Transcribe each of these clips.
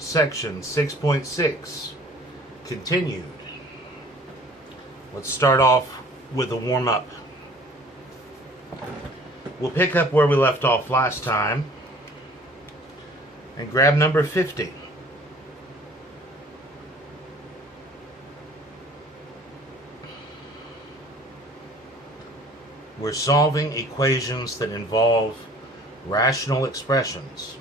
section 6.6 continued. Let's start off with a warm-up. We'll pick up where we left off last time and grab number 50. We're solving equations that involve rational expressions.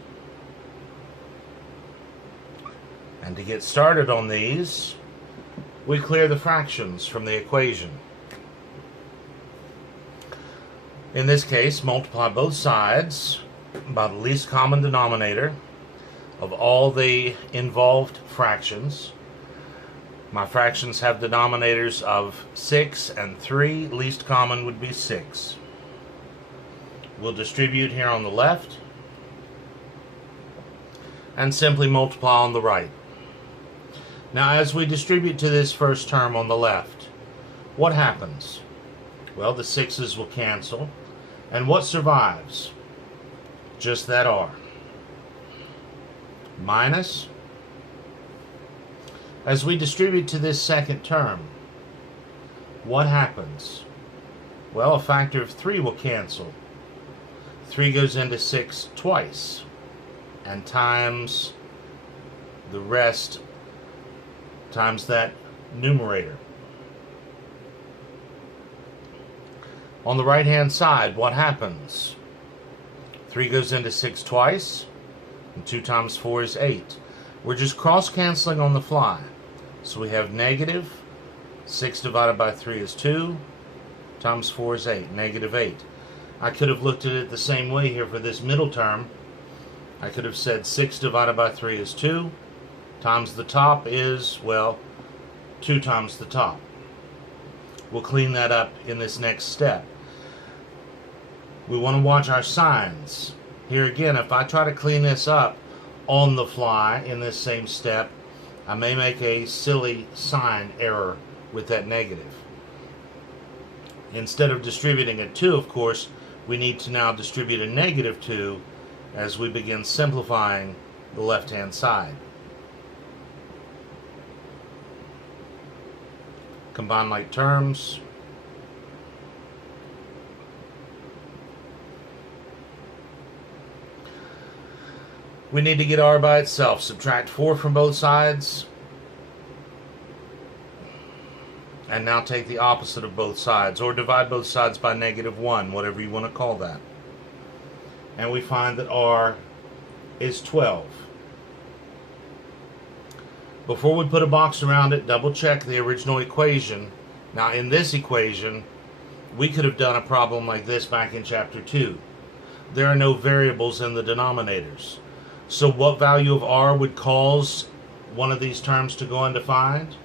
And to get started on these, we clear the fractions from the equation. In this case, multiply both sides by the least common denominator of all the involved fractions. My fractions have denominators of 6 and 3. Least common would be 6. We'll distribute here on the left and simply multiply on the right. Now, as we distribute to this first term on the left, what happens? Well, the 6's will cancel. And what survives? Just that r. Minus. As we distribute to this second term, what happens? Well, a factor of 3 will cancel. 3 goes into 6 twice, and times the rest times that numerator. On the right hand side, what happens? 3 goes into 6 twice, and 2 times 4 is 8. We're just cross canceling on the fly. So we have negative 6 divided by 3 is 2, times 4 is 8, negative 8. I could have looked at it the same way here for this middle term. I could have said 6 divided by 3 is 2, times the top is, well, 2 times the top. We'll clean that up in this next step. We want to watch our signs. Here again, if I try to clean this up on the fly in this same step, I may make a silly sign error with that negative. Instead of distributing a 2, of course, we need to now distribute a negative 2 as we begin simplifying the left-hand side. Combine like terms. We need to get r by itself. Subtract 4 from both sides. And now take the opposite of both sides, or divide both sides by negative 1, whatever you want to call that. And we find that r is 12. Before we put a box around it, double check the original equation. Now in this equation, we could have done a problem like this back in chapter 2. There are no variables in the denominators. So what value of r would cause one of these terms to go undefined?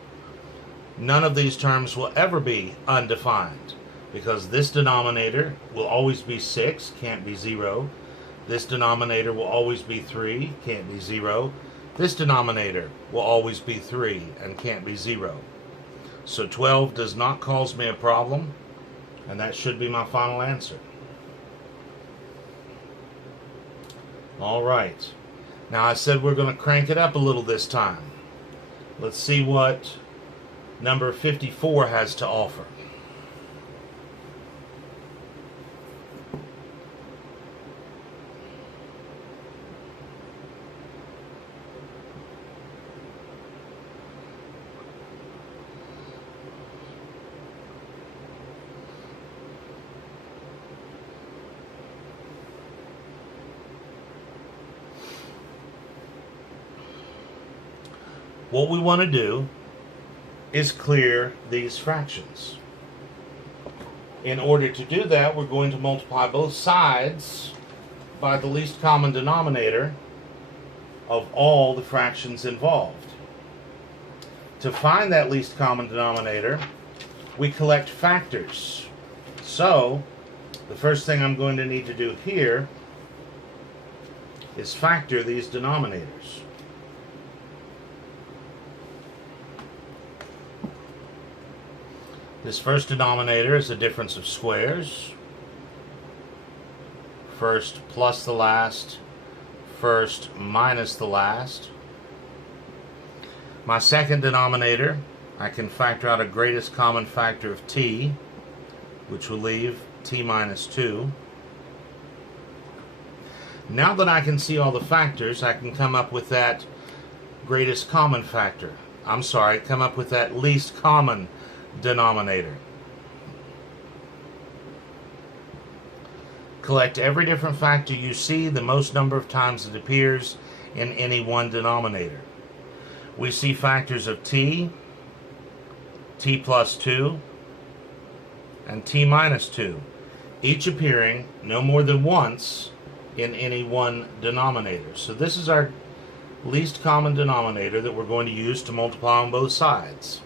None of these terms will ever be undefined, because this denominator will always be 6, can't be 0. This denominator will always be 3, can't be 0. This denominator will always be 3 and can't be 0. So 12 does not cause me a problem, and that should be my final answer. Alright, now I said we're going to crank it up a little this time. Let's see what number 54 has to offer. What we want to do is clear these fractions. In order to do that, we're going to multiply both sides by the least common denominator of all the fractions involved. To find that least common denominator, we collect factors. So, the first thing I'm going to need to do here is factor these denominators. This first denominator is the difference of squares. First plus the last, first minus the last. My second denominator, I can factor out a greatest common factor of t, which will leave t minus 2. Now that I can see all the factors, I can come up with that greatest common factor. Come up with that least common denominator. Collect every different factor you see the most number of times it appears in any one denominator. We see factors of t, t plus 2, and t minus 2, each appearing no more than once in any one denominator. So this is our least common denominator that we're going to use to multiply on both sides.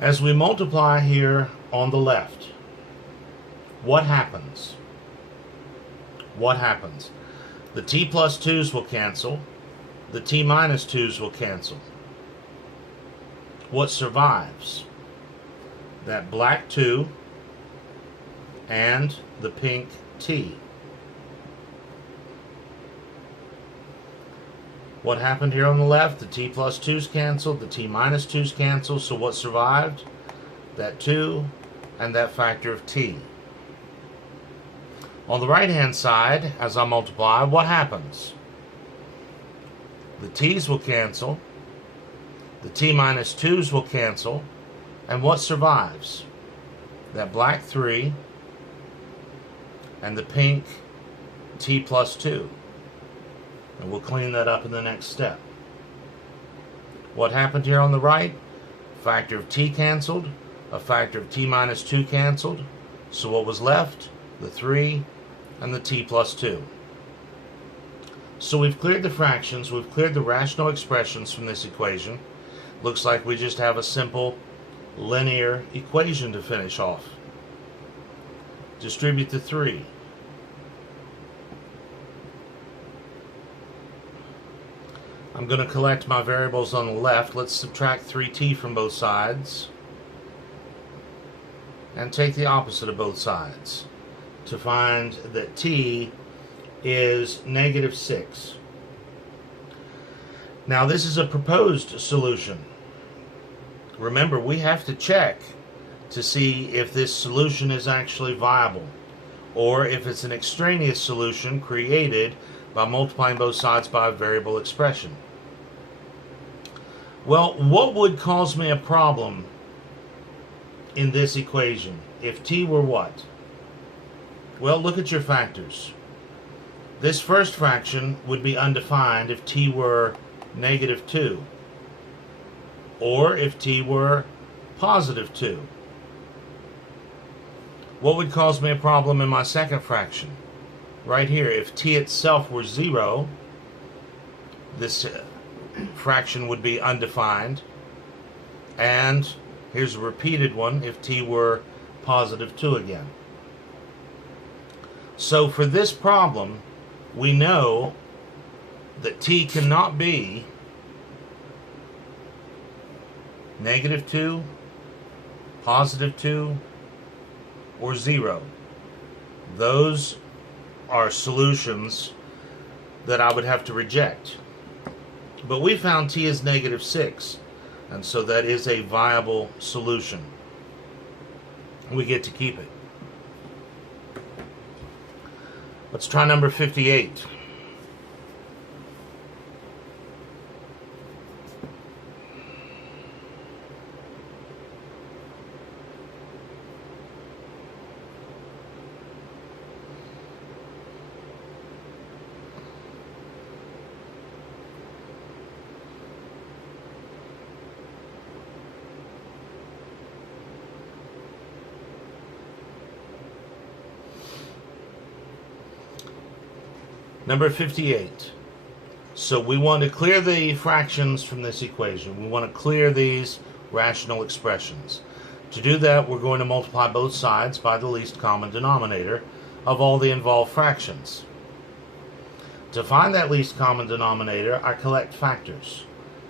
As we multiply here on the left, what happens? What happens? The t plus 2's will cancel. The t minus 2's will cancel. What survives? That black 2 and the pink t. What happened here on the left? The t plus 2's canceled, the t minus 2's canceled, so what survived? That 2 and that factor of t. On the right hand side, as I multiply, what happens? The t's will cancel, the t minus 2's will cancel, and what survives? That black 3 and the pink t plus 2. And we'll clean that up in the next step. What happened here on the right? Factor of t canceled, a factor of t minus 2 canceled, so what was left? The 3 and the t plus 2. So we've cleared the fractions, we've cleared the rational expressions from this equation. Looks like we just have a simple linear equation to finish off. Distribute the 3. I'm going to collect my variables on the left. Let's subtract 3t from both sides. And take the opposite of both sides to find that t is negative 6. Now this is a proposed solution. Remember, we have to check to see if this solution is actually viable, or if it's an extraneous solution created by multiplying both sides by a variable expression. Well, what would cause me a problem in this equation if t were what? Well, look at your factors. This first fraction would be undefined if t were negative 2, or if t were positive 2. What would cause me a problem in my second fraction? Right here, if t itself were 0, this fraction would be undefined. And here's a repeated one if t were positive 2 again. So for this problem, we know that t cannot be negative 2, positive 2, or 0. Those are solutions that I would have to reject. But we found t is negative 6, and so that is a viable solution. We get to keep it. Let's try number 58. Number 58. So we want to clear the fractions from this equation. We want to clear these rational expressions. To do that, we're going to multiply both sides by the least common denominator of all the involved fractions. To find that least common denominator, I collect factors.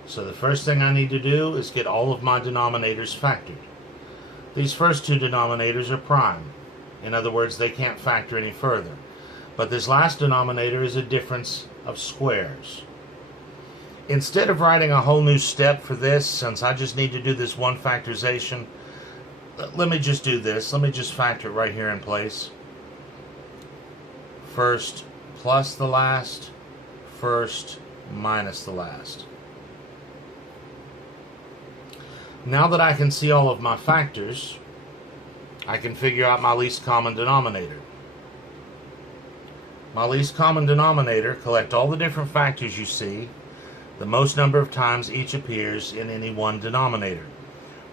So the first thing I need to do is get all of my denominators factored. These first two denominators are prime. In other words, they can't factor any further. But this last denominator is a difference of squares. Instead of writing a whole new step for this, since I just need to do this one factorization, let me just do this. Let me just factor it right here in place. First plus the last, first minus the last. Now that I can see all of my factors, I can figure out my least common denominator. My least common denominator, collect all the different factors you see, the most number of times each appears in any one denominator.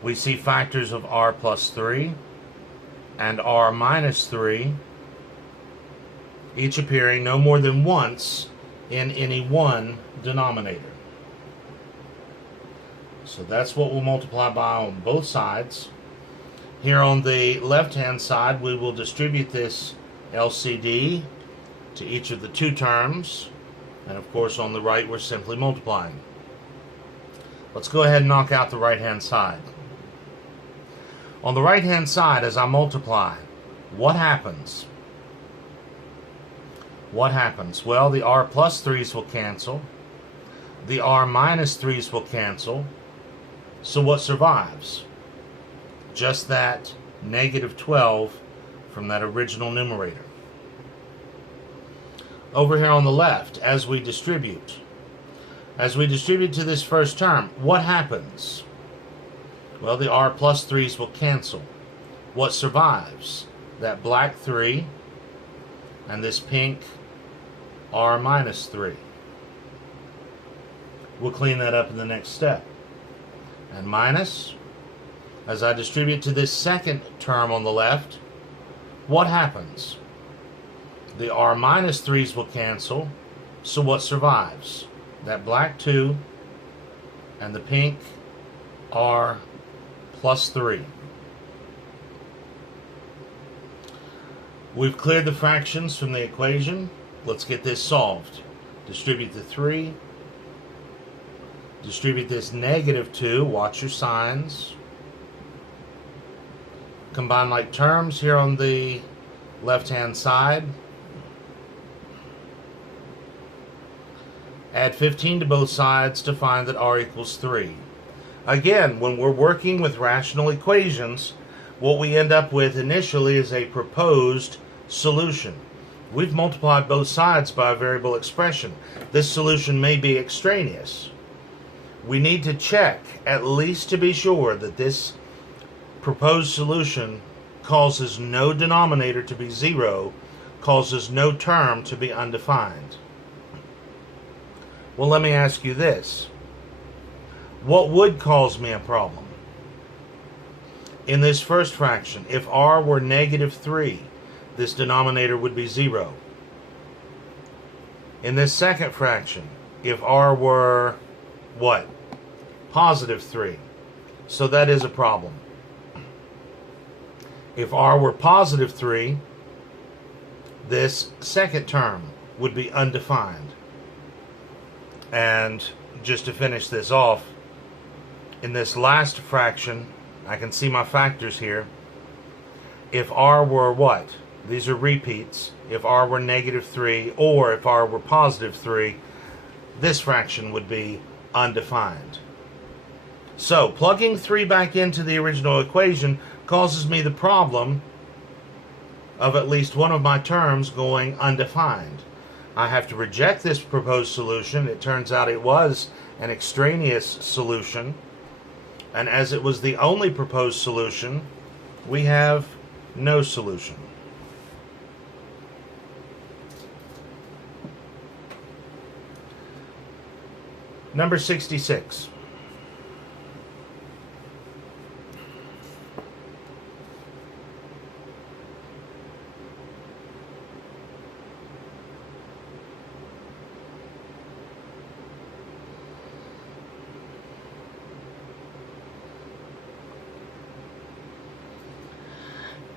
We see factors of r plus 3 and r minus 3, each appearing no more than once in any one denominator. So that's what we'll multiply by on both sides. Here on the left-hand side, we will distribute this LCD to each of the two terms. And of course, on the right, we're simply multiplying. Let's go ahead and knock out the right-hand side. On the right-hand side, as I multiply, what happens? What happens? Well, the r plus 3's will cancel. The r minus 3's will cancel. So what survives? Just that negative 12 from that original numerator. Over here on the left, as we distribute to this first term, what happens? Well, the r plus 3's will cancel. What survives? That black 3 and this pink r minus 3. We'll clean that up in the next step. And minus, as I distribute to this second term on the left, what happens? The r minus 3's will cancel, so what survives? That black 2 and the pink r plus 3. We've cleared the fractions from the equation. Let's get this solved. Distribute the 3. Distribute this negative 2. Watch your signs. Combine like terms here on the left-hand side. Add 15 to both sides to find that r equals 3. Again, when we're working with rational equations, what we end up with initially is a proposed solution. We've multiplied both sides by a variable expression. This solution may be extraneous. We need to check, at least to be sure, that this proposed solution causes no denominator to be 0, causes no term to be undefined. Well, let me ask you this. What would cause me a problem? In this first fraction, if r were negative 3, this denominator would be 0. In this second fraction, if r were what? Positive 3. So that is a problem. If r were positive 3, this second term would be undefined. And just to finish this off, in this last fraction, I can see my factors here. If r were what? These are repeats. If r were negative 3, or if r were positive 3, this fraction would be undefined. So, plugging 3 back into the original equation causes me the problem of at least one of my terms going undefined. I have to reject this proposed solution. It turns out it was an extraneous solution. And as it was the only proposed solution, we have no solution. Number 66.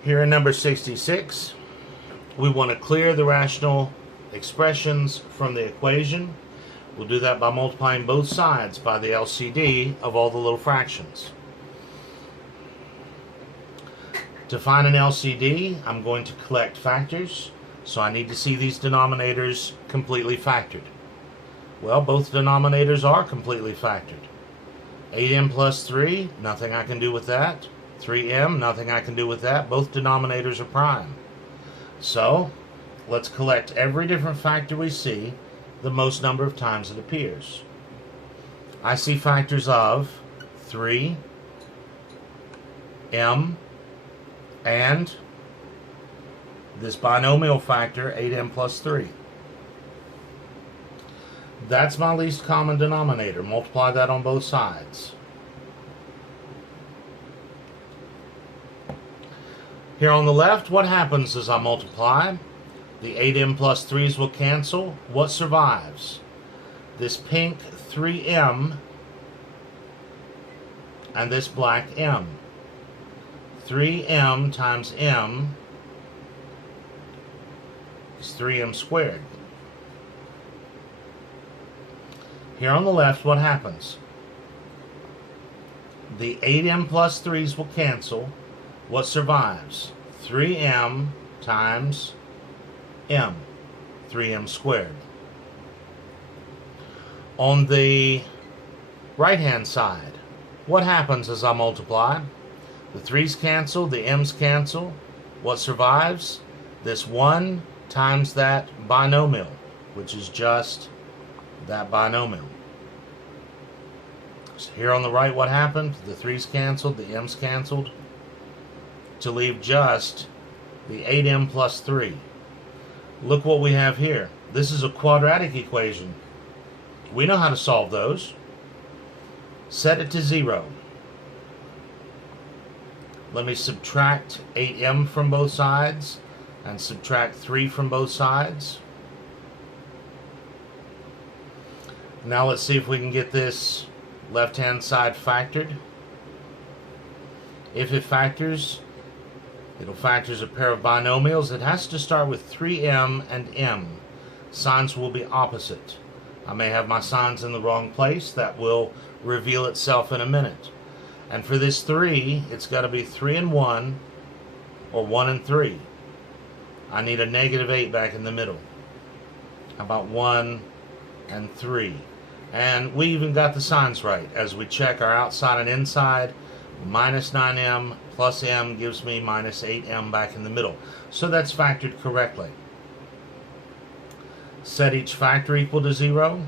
Here in number 66, we want to clear the rational expressions from the equation. We'll do that by multiplying both sides by the LCD of all the little fractions. To find an LCD, I'm going to collect factors, so I need to see these denominators completely factored. Well, both denominators are completely factored. 8m plus 3, nothing I can do with that. 3m, nothing I can do with that. Both denominators are prime. So, let's collect every different factor we see the most number of times it appears. I see factors of 3, m, and this binomial factor, 8m plus 3. That's my least common denominator. Multiply that on both sides. Here on the left, what happens as I multiply? The 8m plus 3's will cancel. What survives? This pink 3m and this black m. 3m times m is 3m squared. Here on the left, what happens? The 8m plus 3's will cancel. What survives? 3m times m, 3m squared. On the right-hand side, what happens as I multiply? The 3's cancel, the m's cancel. What survives? This 1 times that binomial, which is just that binomial. So here on the right, what happened? The 3's canceled, the m's canceled, to leave just the 8m plus 3. Look what we have here. This is a quadratic equation. We know how to solve those. Set it to 0. Let me subtract 8m from both sides and subtract 3 from both sides. Now let's see if we can get this left-hand side factored. If it factors, it'll factors a pair of binomials. It has to start with 3m and m. Signs will be opposite. I may have my signs in the wrong place. That will reveal itself in a minute. And for this 3, it's got to be 3 and 1, or 1 and 3. I need a negative 8 back in the middle. How about 1 and 3? And we even got the signs right. As we check our outside and inside, minus 9m plus m gives me minus 8m back in the middle. So that's factored correctly. Set each factor equal to 0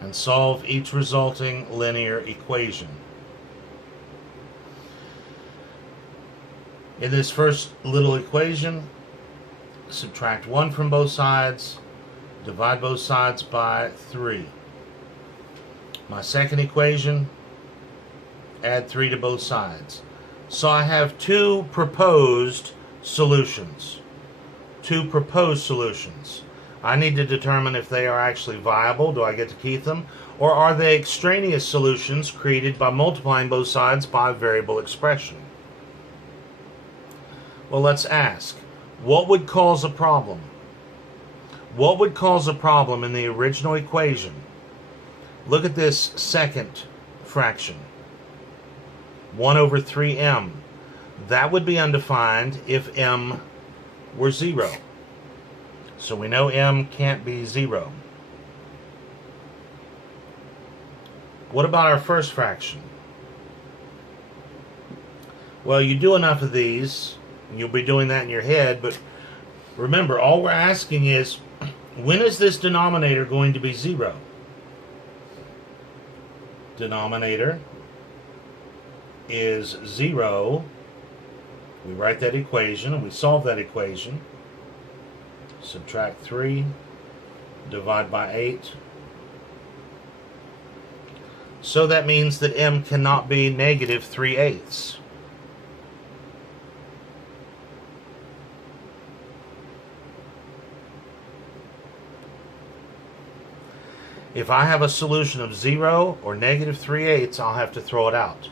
and solve each resulting linear equation. In this first little equation, subtract 1 from both sides, divide both sides by 3. My second equation, add 3 to both sides. So I have two proposed solutions. Two proposed solutions. I need to determine if they are actually viable. Do I get to keep them? Or are they extraneous solutions created by multiplying both sides by a variable expression? Well, let's ask, what would cause a problem? What would cause a problem in the original equation? Look at this second fraction. 1 over 3m. That would be undefined if m were 0. So we know m can't be 0. What about our first fraction? Well, you do enough of these, and you'll be doing that in your head, but remember, all we're asking is, when is this denominator going to be 0? Denominator is 0. We write that equation and we solve that equation. Subtract 3, divide by 8. So that means that m cannot be negative 3/8. If I have a solution of 0 or negative 3/8, I'll have to throw it out.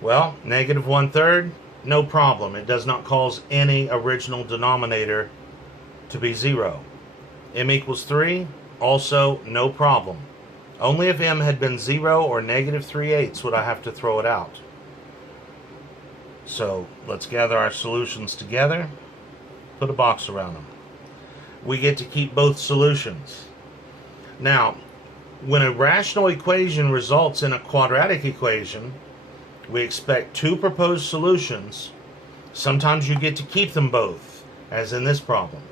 Well, negative 1/3, no problem. It does not cause any original denominator to be 0. M equals 3, also no problem. Only if m had been 0 or negative 3/8 would I have to throw it out. So let's gather our solutions together, put a box around them. We get to keep both solutions. Now, when a rational equation results in a quadratic equation, we expect two proposed solutions. Sometimes you get to keep them both, as in this problem.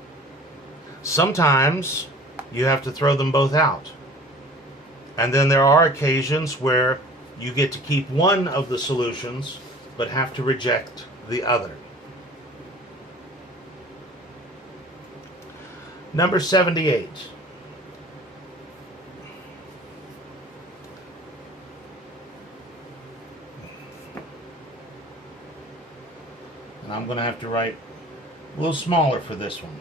Sometimes you have to throw them both out. And then there are occasions where you get to keep one of the solutions, but have to reject the other. Number 78. And I'm going to have to write a little smaller for this one.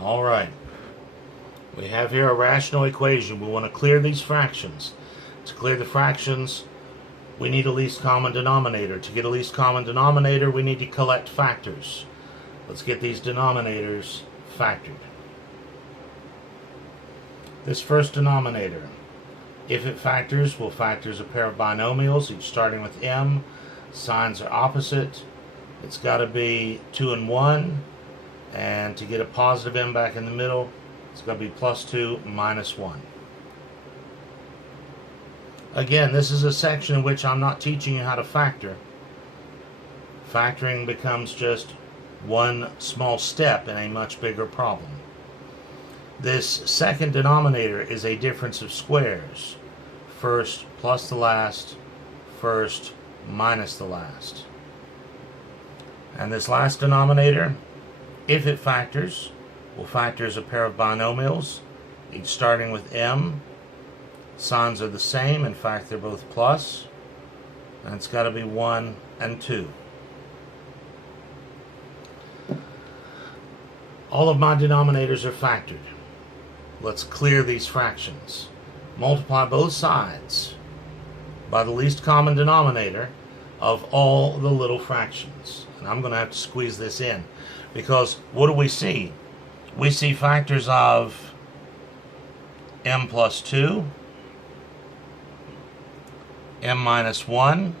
All right. We have here a rational equation. We want to clear these fractions. To clear the fractions, we need a least common denominator. To get a least common denominator, we need to collect factors. Let's get these denominators factored. This first denominator, if it factors, will factor as a pair of binomials, each starting with m. Signs are opposite. It's got to be 2 and 1. And to get a positive m back in the middle, it's going to be plus 2 minus 1. Again, this is a section in which I'm not teaching you how to factor. Factoring becomes just one small step in a much bigger problem. This second denominator is a difference of squares. First plus the last, first minus the last. And this last denominator, if it factors, will factor as a pair of binomials, each starting with m. Signs are the same, in fact they're both plus, and it's got to be 1 and 2. All of my denominators are factored. Let's clear these fractions. Multiply both sides by the least common denominator of all the little fractions. And I'm going to have to squeeze this in, because what do we see? We see factors of m plus 2, m minus 1,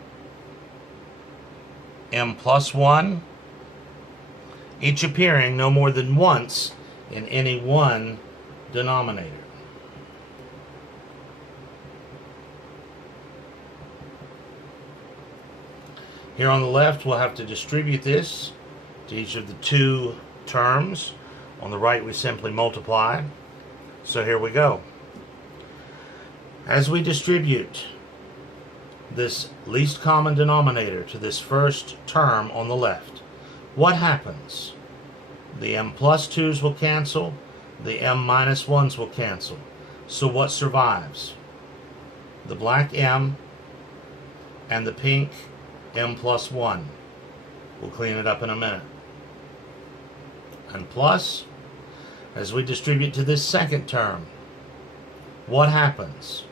m plus 1, each appearing no more than once in any one denominator. Here on the left, we'll have to distribute this to each of the two terms. On the right, we simply multiply. So here we go. As we distribute this least common denominator to this first term on the left, what happens? The m plus 2's will cancel, the m minus 1's will cancel. So what survives? The black m and the pink m plus 1. We'll clean it up in a minute. And plus, as we distribute to this second term, what happens?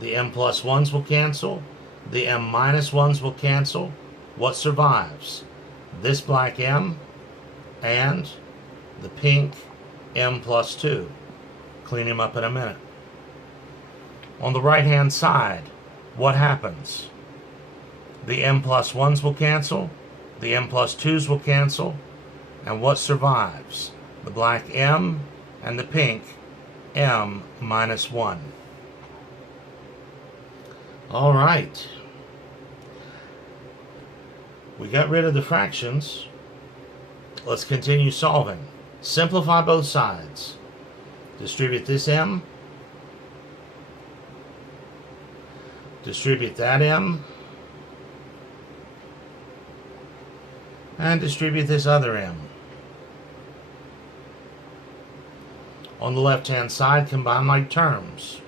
The m plus 1's will cancel, the m minus 1's will cancel. What survives? This black m and the pink m plus 2. Clean him up in a minute. On the right hand side, what happens? The m plus 1's will cancel, the m plus 2's will cancel, and what survives? The black m and the pink m minus 1. All right. We got rid of the fractions. Let's continue solving. Simplify both sides. Distribute this m. Distribute that m. And distribute this other m. On the left-hand side, combine like terms.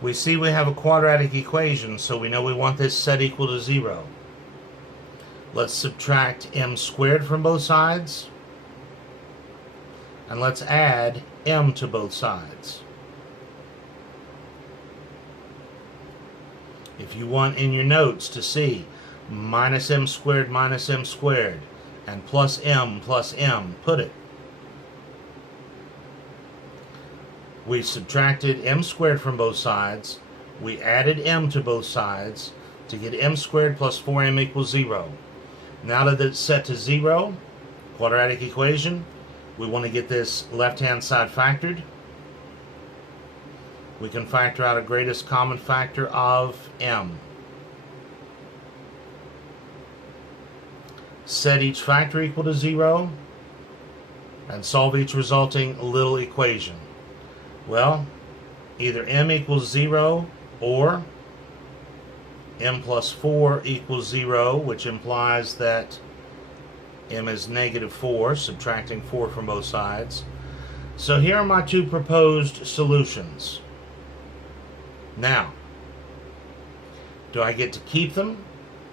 We see we have a quadratic equation, so we know we want this set equal to 0. Let's subtract m squared from both sides. And let's add m to both sides. If you want in your notes to see minus m squared and plus m, put it. We subtracted m squared from both sides. We added m to both sides to get m squared plus 4m equals 0. Now that it's set to 0, quadratic equation, we want to get this left-hand side factored. We can factor out a greatest common factor of m. Set each factor equal to 0 and solve each resulting little equation. Well, either m equals 0 or m plus 4 equals 0, which implies that m is negative 4, subtracting 4 from both sides. So here are my two proposed solutions. Now, do I get to keep them?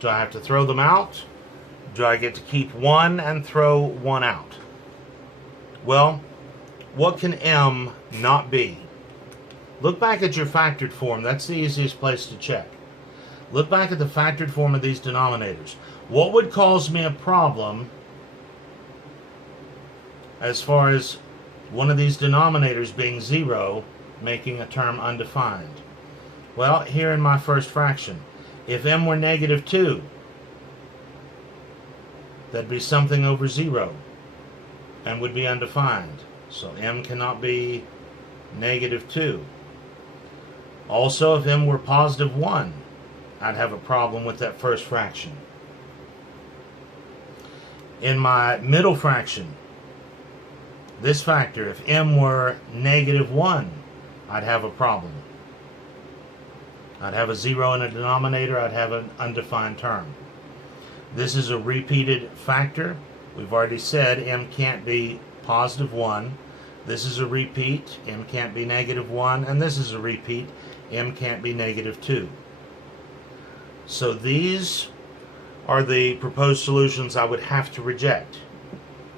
Do I have to throw them out? Do I get to keep one and throw one out? Well, what can m not be? Look back at your factored form. That's the easiest place to check. Look back at the factored form of these denominators. What would cause me a problem as far as one of these denominators being 0, making a term undefined? Well, here in my first fraction, if m were negative 2, that'd be something over 0 and would be undefined. So m cannot be negative 2. Also, if m were positive 1, I'd have a problem with that first fraction. In my middle fraction, this factor, if m were negative 1, I'd have a problem. I'd have a 0 in a denominator, I'd have an undefined term. This is a repeated factor. We've already said m can't be positive 1. This is a repeat, m can't be negative 1, and this is a repeat, m can't be negative 2. So these are the proposed solutions I would have to reject.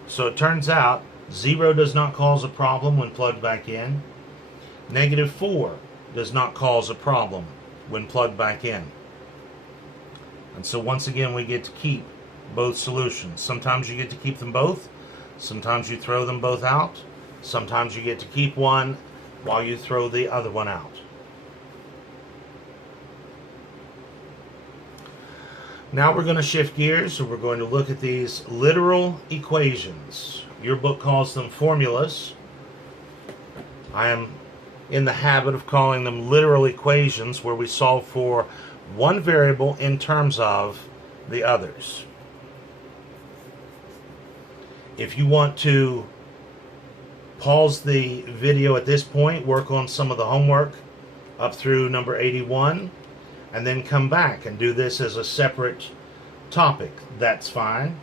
So it turns out 0 does not cause a problem when plugged back in. Negative 4 does not cause a problem when plugged back in. And so once again we get to keep both solutions. Sometimes you get to keep them both. Sometimes you throw them both out. Sometimes you get to keep one while you throw the other one out. Now we're going to shift gears and we're going to look at these literal equations. Your book calls them formulas. I am in the habit of calling them literal equations, where we solve for one variable in terms of the others. If you want to pause the video at this point, work on some of the homework up through number 81, and then come back and do this as a separate topic, that's fine.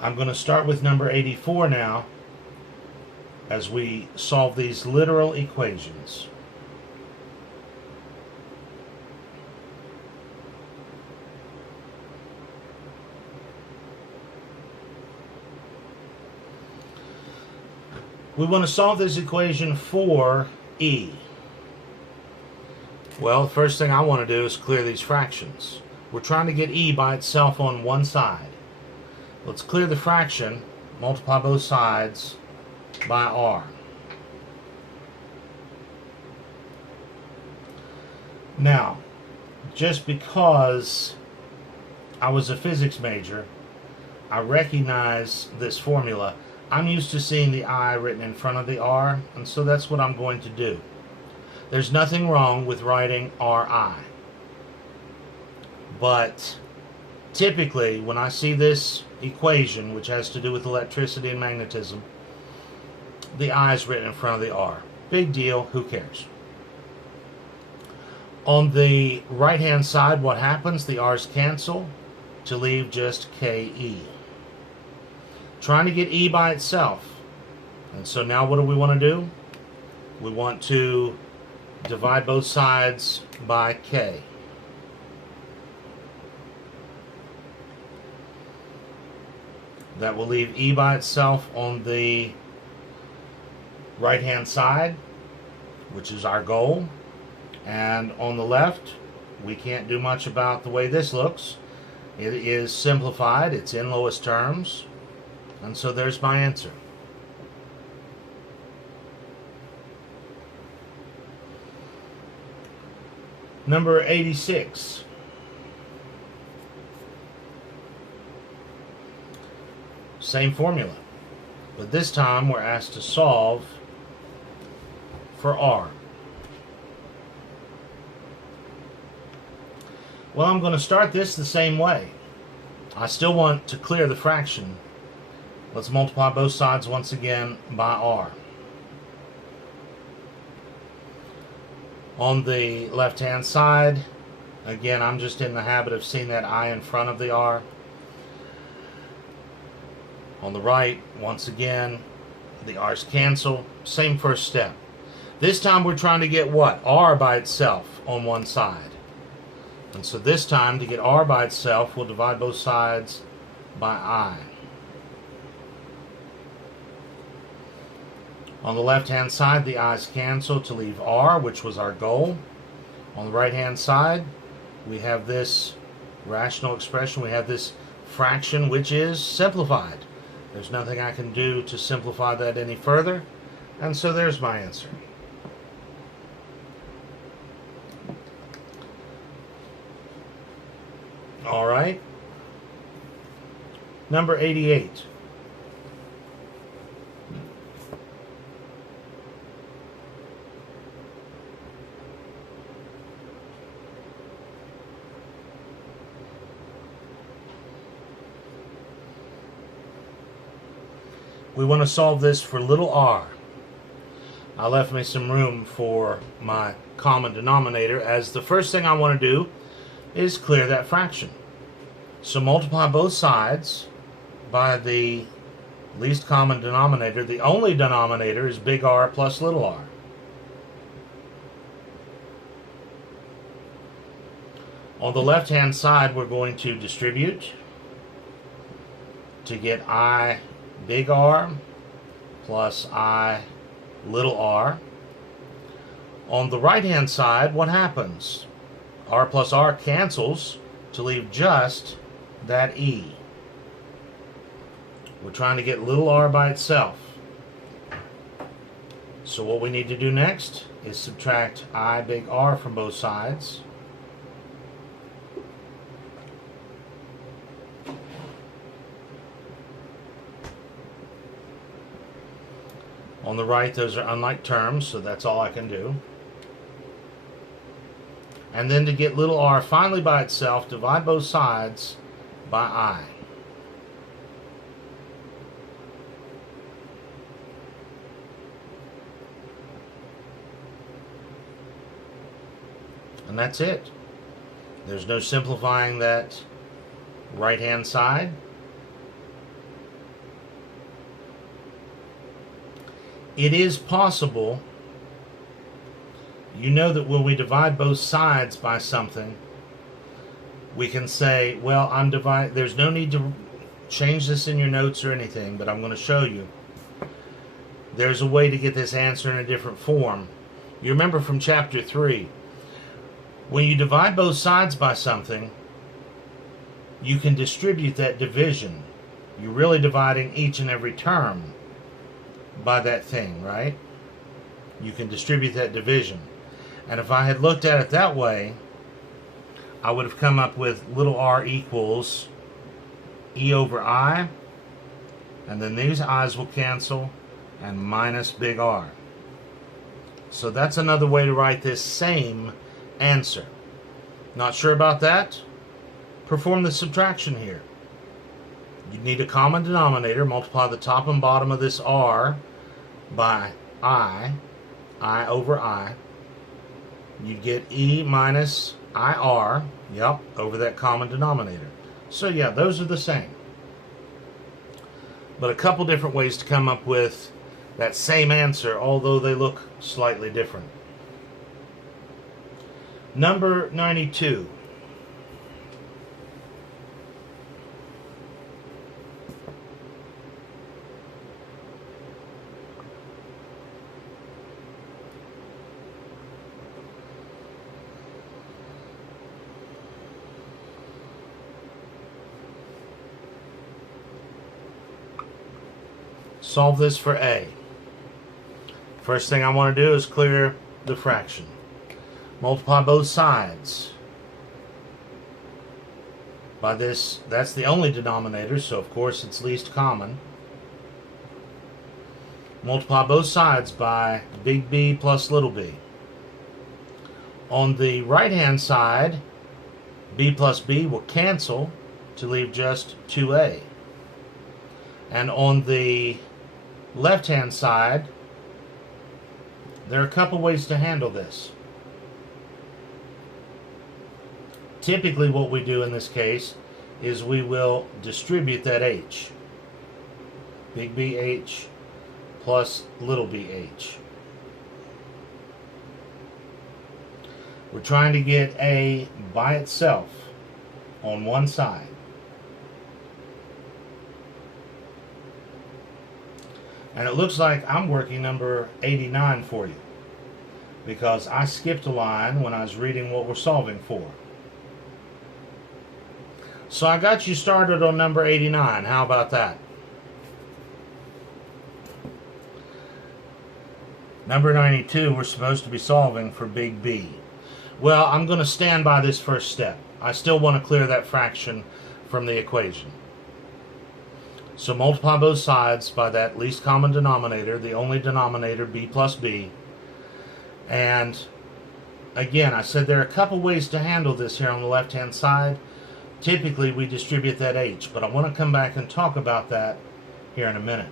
I'm going to start with number 84 now as we solve these literal equations. We want to solve this equation for e. Well, the first thing I want to do is clear these fractions. We're trying to get e by itself on one side. Let's clear the fraction, multiply both sides by r. Now, just because I was a physics major, I recognize this formula. I'm used to seeing the I written in front of the R, and so that's what I'm going to do. There's nothing wrong with writing RI. But typically, when I see this equation, which has to do with electricity and magnetism, the I is written in front of the R. Big deal, who cares? On the right-hand side, what happens? The R's cancel to leave just KE. Trying to get E by itself. And so now what do we want to do? We want to divide both sides by K. That will leave e by itself on the right hand side, which is our goal. And on the left, we can't do much about the way this looks. It is simplified, it's in lowest terms, and so there's my answer. Number 86. Same formula, but this time we're asked to solve for r. Well, I'm going to start this the same way. I still want to clear the fraction. Let's multiply both sides once again by r. On the left-hand side, again, I'm just in the habit of seeing that I in front of the r. On the right, once again, the r's cancel. Same first step. This time we're trying to get what? R by itself on one side. And so this time, to get r by itself, we'll divide both sides by I. On the left-hand side, the i's cancel to leave r, which was our goal. On the right-hand side, we have this rational expression. We have this fraction, which is simplified. There's nothing I can do to simplify that any further. And so there's my answer. All right. Number 88. We want to solve this for little r. I left me some room for my common denominator, as the first thing I want to do is clear that fraction. So multiply both sides by the least common denominator. The only denominator is big R plus little r. On the left-hand side, we're going to distribute to get I big R plus I little r. On the right-hand side, what happens? R plus R cancels to leave just that E. We're trying to get little r by itself. So what we need to do next is subtract I big R from both sides. On the right, those are unlike terms, so that's all I can do. And then to get little r finally by itself, divide both sides by I. And that's it. There's no simplifying that right-hand side. It is possible, you know, that when we divide both sides by something, we can say, well, there's no need to change this in your notes or anything, but I'm going to show you. There's a way to get this answer in a different form. You remember from chapter 3, when you divide both sides by something, you can distribute that division. You're really dividing each and every term by that thing, right? You can distribute that division. And if I had looked at it that way, I would have come up with little r equals E over I, and then these i's will cancel, and minus big R. So that's another way to write this same answer. Not sure about that? Perform the subtraction here. You need a common denominator. Multiply the top and bottom of this r by I over I. You'd get E minus IR, yep, over that common denominator. So yeah, those are the same. But a couple different ways to come up with that same answer, although they look slightly different. Number 92. solve this for a. First thing I want to do is clear the fraction. Multiply both sides by this. That's the only denominator, so of course it's least common. Multiply both sides by big B plus little b. On the right hand side, b plus b will cancel to leave just 2a. And on the left hand side, there are a couple ways to handle this. Typically what we do in this case is we will distribute that h. Big BH plus little bh. We're trying to get a by itself on one side. And it looks like I'm working number 89 for you, because I skipped a line when I was reading what we're solving for. So I got you started on number 89. How about that? Number 92, we're supposed to be solving for big B. Well, I'm going to stand by this first step. I still want to clear that fraction from the equation. So multiply both sides by that least common denominator, the only denominator, b plus b. And again, I said there are a couple ways to handle this here on the left-hand side. Typically, we distribute that h, but I want to come back and talk about that here in a minute.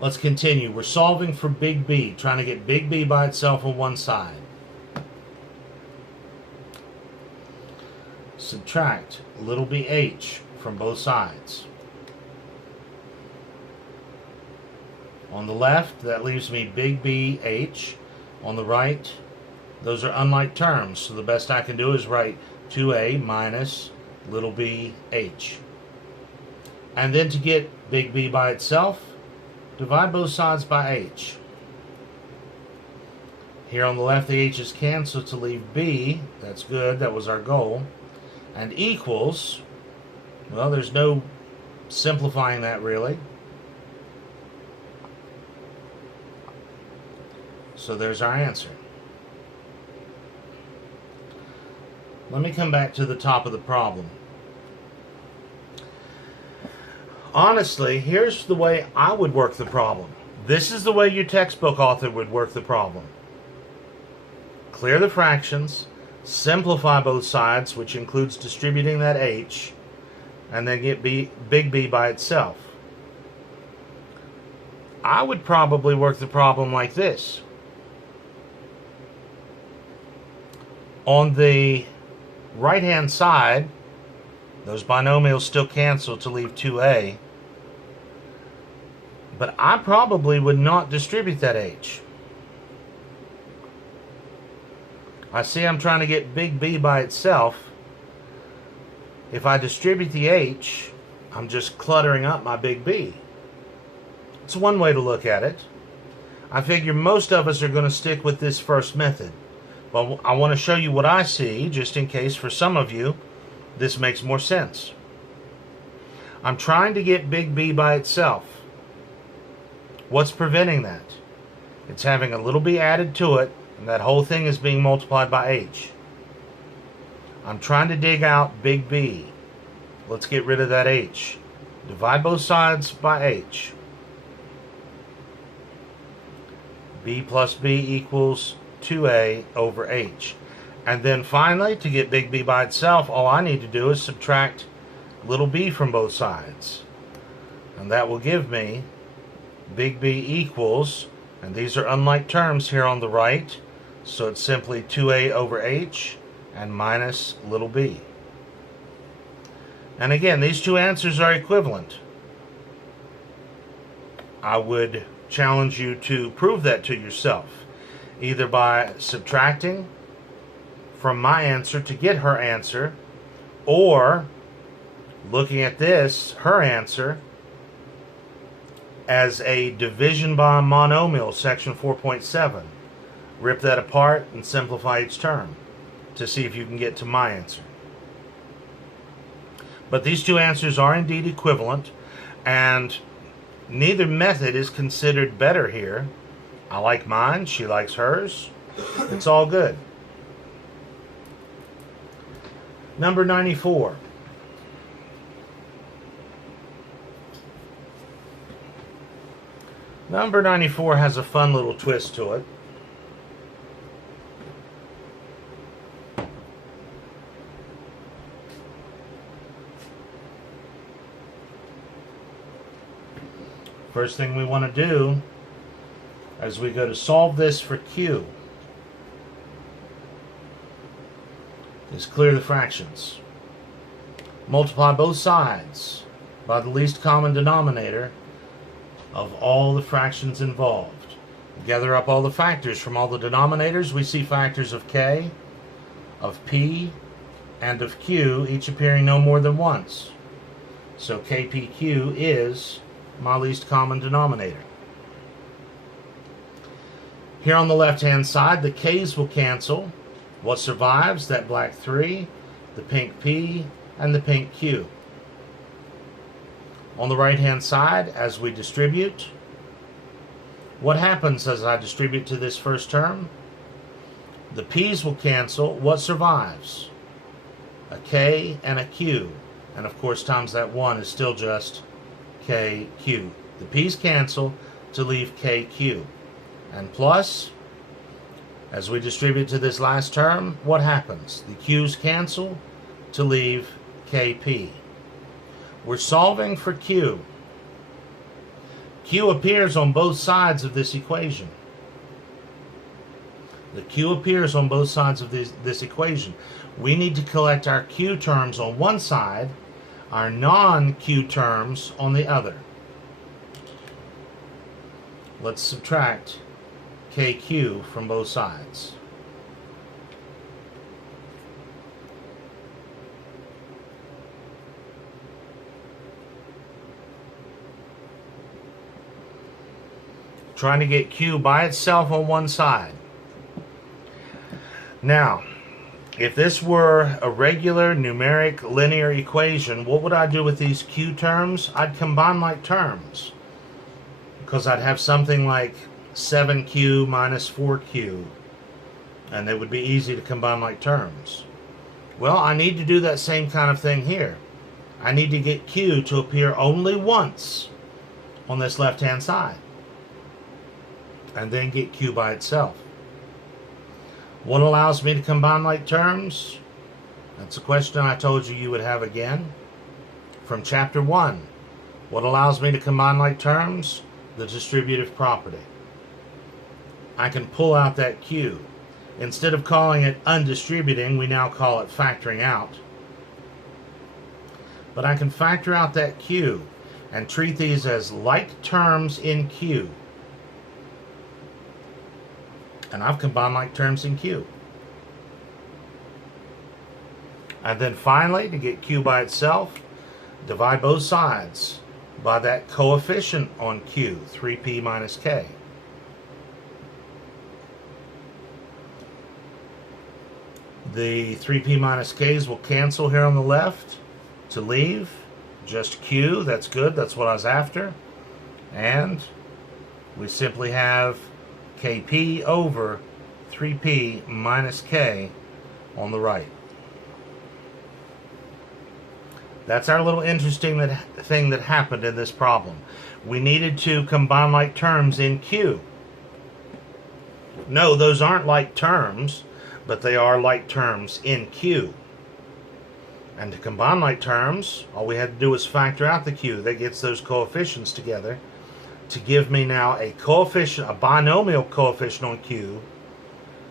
Let's continue. We're solving for big B, trying to get big B by itself on one side. Subtract little bh from both sides. On the left, that leaves me big BH. On the right, those are unlike terms, so the best I can do is write 2a minus little bh. And then to get big B by itself, divide both sides by h. Here on the left, the h's cancel to leave b. That's good, that was our goal. And equals, well, there's no simplifying that really. So there's our answer. Let me come back to the top of the problem. Honestly, here's the way I would work the problem. This is the way your textbook author would work the problem. Clear the fractions, simplify both sides, which includes distributing that h, and then get big B by itself. I would probably work the problem like this. On the right-hand side, those binomials still cancel to leave 2a, but I probably would not distribute that h. I see I'm trying to get big B by itself. If I distribute the h, I'm just cluttering up my big B. It's one way to look at it. I figure most of us are going to stick with this first method. But I want to show you what I see, just in case for some of you this makes more sense. I'm trying to get big B by itself. What's preventing that? It's having a little b added to it, and that whole thing is being multiplied by h. I'm trying to dig out big B. Let's get rid of that h. Divide both sides by h. B plus b equals 2a over h. And then finally, to get big B by itself, all I need to do is subtract little b from both sides. And that will give me big B equals, and these are unlike terms here on the right, so it's simply 2a over h and minus little b. And again, these two answers are equivalent. I would challenge you to prove that to yourself, either by subtracting from my answer to get her answer, or looking at this, her answer, as a division by monomial, section 4.7. Rip that apart and simplify each term to see if you can get to my answer. But these two answers are indeed equivalent, and Neither method is considered better here. I like mine, she likes hers. It's all good. Number 94. Number 94 has a fun little twist to it. First thing we want to do as we go to solve this for Q is clear the fractions. Multiply both sides by the least common denominator of all the fractions involved. Gather up all the factors from all the denominators. We see factors of K, of P, and of Q, each appearing no more than once. So KPQ is my least common denominator. Here on the left-hand side, the K's will cancel. What survives? That black 3, the pink P, and the pink Q. On the right-hand side, as we distribute, what happens as I distribute to this first term? The P's will cancel. What survives? A K and a Q. And of course, times that 1 is still just KQ. The P's cancel to leave KQ. And plus, as we distribute to this last term, what happens? The Q's cancel to leave KP. We're solving for Q. Q appears on both sides of this equation. The Q appears on both sides of this equation. We need to collect our Q terms on one side, our non-Q terms on the other. Let's subtract KQ from both sides. Trying to get Q by itself on one side. Now, if this were a regular numeric linear equation, what would I do with these Q terms? I'd combine like terms. Because I'd have something like 7Q minus 4Q. And it would be easy to combine like terms. Well, I need to do that same kind of thing here. I need to get Q to appear only once on this left-hand side. And then get Q by itself. What allows me to combine like terms? That's a question I told you would have again from chapter 1. What allows me to combine like terms? The distributive property. I can pull out that Q. Instead of calling it undistributing, we now call it factoring out. But I can factor out that Q and treat these as like terms in Q. And I've combined like terms in Q. And then finally, to get Q by itself, divide both sides by that coefficient on Q, 3P minus K. The 3P minus K's will cancel here on the left to leave just Q. That's good. That's what I was after. And we simply have KP over 3P minus K on the right. That's our little interesting thing that happened in this problem. We needed to combine like terms in Q. No, those aren't like terms, but they are like terms in Q. And to combine like terms, all we had to do was factor out the Q. That gets those coefficients together to give me now a coefficient, a binomial coefficient on Q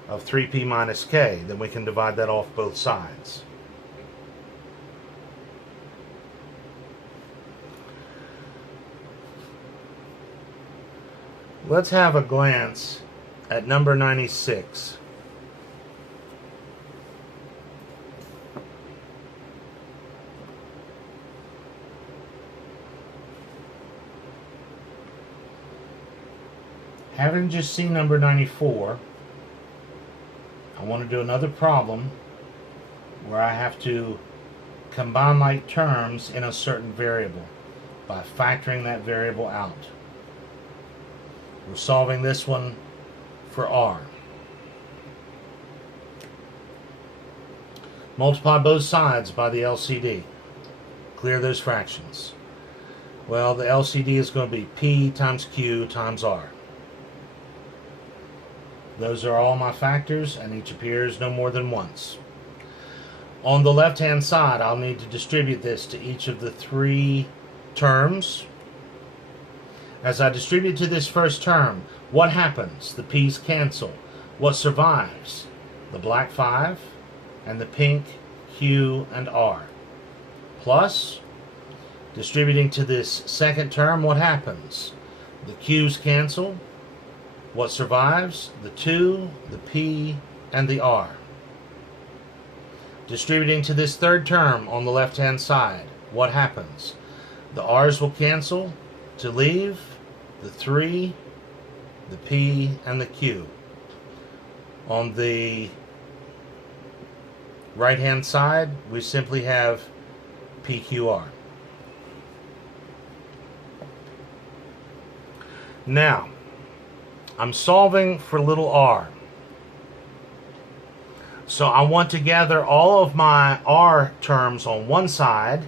of 3P minus K. Then we can divide that off both sides. Let's have a glance at number 96. Having just seen number 94, I want to do another problem where I have to combine like terms in a certain variable. by factoring that variable out. We're solving this one for r. Multiply both sides by the LCD. Clear those fractions. Well, the LCD is going to be P times Q times R. Those are all my factors, and each appears no more than once. On the left-hand side, I'll need to distribute this to each of the three terms. As I distribute to this first term, what happens? The P's cancel. What survives? The black 5 and the pink Q and R. Plus, distributing to this second term, what happens? The Q's cancel. What survives? The 2, the P, and the R. Distributing to this third term on the left-hand side, what happens? The R's will cancel to leave the 3, the P, and the Q. On the right-hand side, we simply have PQR. Now, I'm solving for little r. So I want to gather all of my r terms on one side,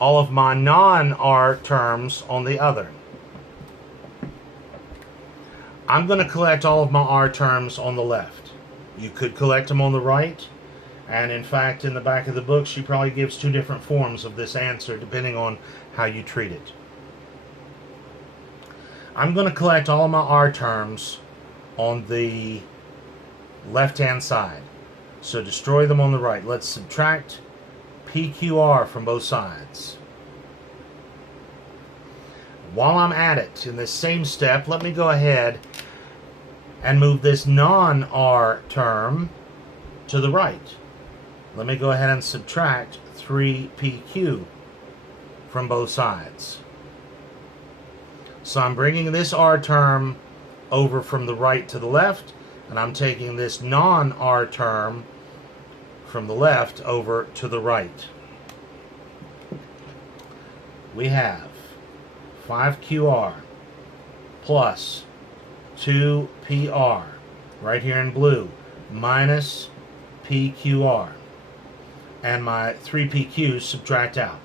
all of my non-r terms on the other. I'm going to collect all of my r terms on the left. You could collect them on the right, and in fact, in the back of the book, she probably gives two different forms of this answer depending on how you treat it. I'm going to collect all of my r terms on the left-hand side. So destroy them on the right. Let's subtract PQR from both sides. While I'm at it, in this same step, let me go ahead and move this non-r term to the right. Let me go ahead and subtract 3PQ from both sides. So I'm bringing this r term over from the right to the left, and I'm taking this non-r term from the left over to the right. We have 5QR plus 2PR, right here in blue, minus PQR. And my 3PQs subtract out.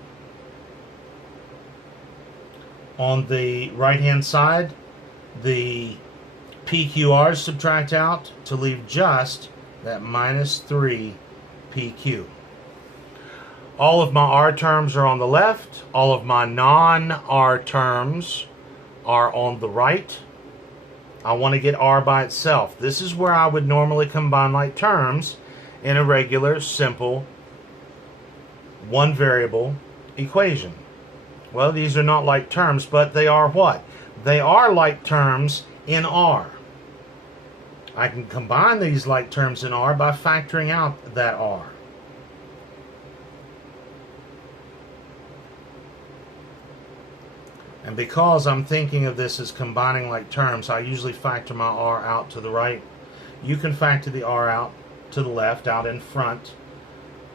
On the right-hand side, the PQRs subtract out to leave just that minus 3PQ. All of my R terms are on the left. All of my non-R terms are on the right. I want to get R by itself. This is where I would normally combine like terms in a regular, simple, one variable equation. Well, these are not like terms, but they are what? They are like terms in R. I can combine these like terms in R by factoring out that R. And because I'm thinking of this as combining like terms, I usually factor my R out to the right. You can factor the R out to the left, out in front.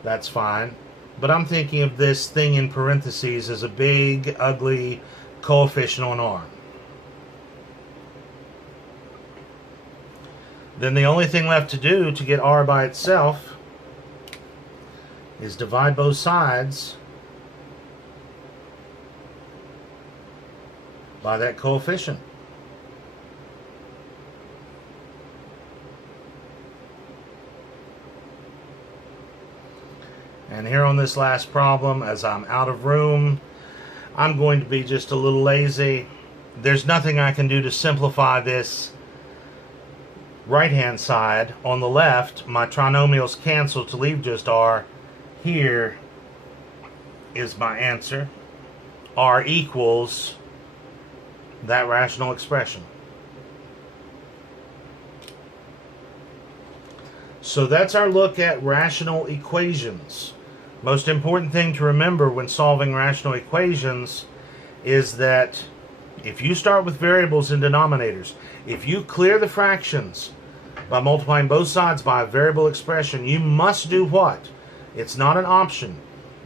That's fine. But I'm thinking of this thing in parentheses as a big, ugly coefficient on R. Then the only thing left to do to get R by itself is divide both sides by that coefficient. And here on this last problem, as I'm out of room, I'm going to be just a little lazy. There's nothing I can do to simplify this right-hand side. On the left, my trinomials cancel to leave just R. Here is my answer. R equals that rational expression. So that's our look at rational equations. Most important thing to remember when solving rational equations is that if you start with variables and denominators, if you clear the fractions by multiplying both sides by a variable expression, you must do what? It's not an option.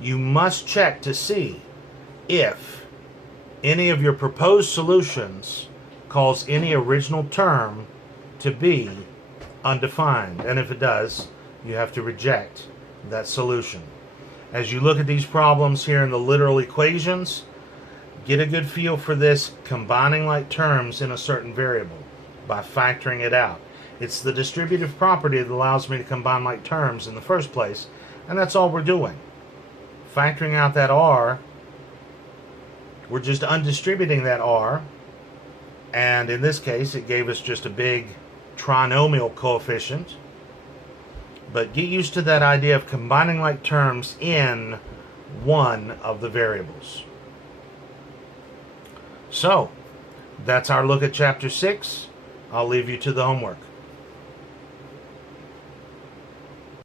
You must check to see if any of your proposed solutions cause any original term to be undefined. And if it does, you have to reject that solution. As you look at these problems here in the literal equations, get a good feel for this combining like terms in a certain variable by factoring it out. It's the distributive property that allows me to combine like terms in the first place, and that's all we're doing. Factoring out that r, we're just undistributing that r, and in this case it gave us just a big trinomial coefficient. But get used to that idea of combining like terms in one of the variables. So, that's our look at Chapter 6. I'll leave you to the homework.